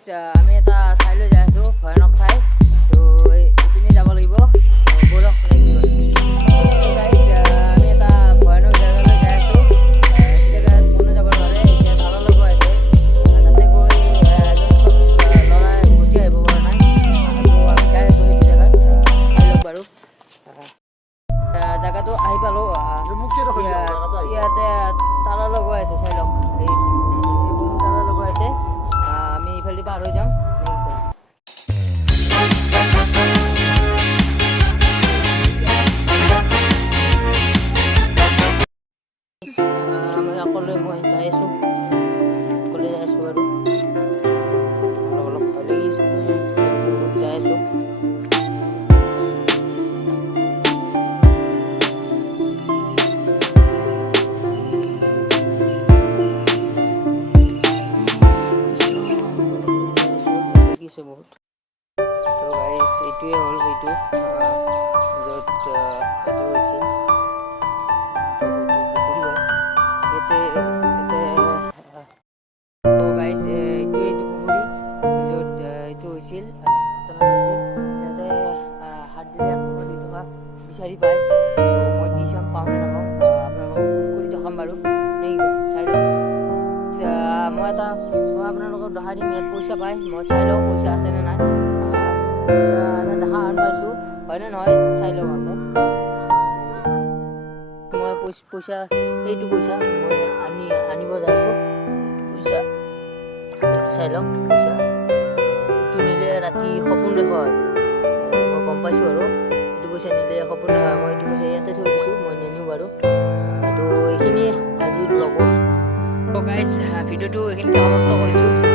আমি এটা ঠাইলৈ যাই আছোঁ, ভয়ানক ঠাই। তো এইপিনে যাব লাগিব, ব'লক লাগিব। আমি এটা ভয়ানক জেগালৈ যাই আছোঁ। সেই জেগাত কোনো যাব নোৱাৰে, এতিয়া তালালৈ গৈ আছে। তাতে গৈ ল'ৰাই উভতি আহিব পৰা নাই। তো আমি যাই আছোঁ সেইটো জেগাত, চাই লওক বাৰু। জেগাটো আহি পালোঁ। ইয়াতে তালালৈ গৈ আছে, চাই লওক। এই তালালৈ গৈ আছে। আমি ইফালে পাৰ হৈ যাম। আমি অকলে মই যাই আছোঁ, অকলে যাই আছোঁ বাৰু। অলপ অলপ ভয় লাগিছে, যাই আছোঁ। বহুত তো গাইজ এইটোৱে হ'ল সেইটো য'ত এইটো হৈছিল। পুখুৰী হয় ইয়াতে তো গাইজ এইটো পুখুৰী য'ত এইটো হৈছিল, ঘটনাটো হৈছিল। ইয়াতে হাত দিলে 1 টকা 2 টকা বিচাৰি পায়। তো মই দি চাম, পাওঁ নে নাপাওঁ, আপোনালোকক কৰি দেখাম বাৰু। নে চাই লওক। মই আপোনালোকক দেখাই দিম, ইয়াত পইচা পায়। মই চাই লওঁ পইচা আছেনে নাই। পইচা এটা দেখা আন পাইছোঁ, হয়নে নহয় চাই লওঁ আকৌ। মই পইচা এইটো পইচা মই আনিব যাইছোঁ। পইচা চাই লওক। পইচা এইটো নিলে ৰাতি সপোন দেখা হয়, মই গম পাইছোঁ আৰু। এইটো পইচা নিলে সপোন দেখা হয়। মই এইটো পইচা ইয়াতে থৈ দিছোঁ, মই নিনিওঁ বাৰু। তো এইখিনি আজিৰ লগত গাইজ ভিডিঅ'টো এইখিনিতে সমাপ্ত কৰিছোঁ।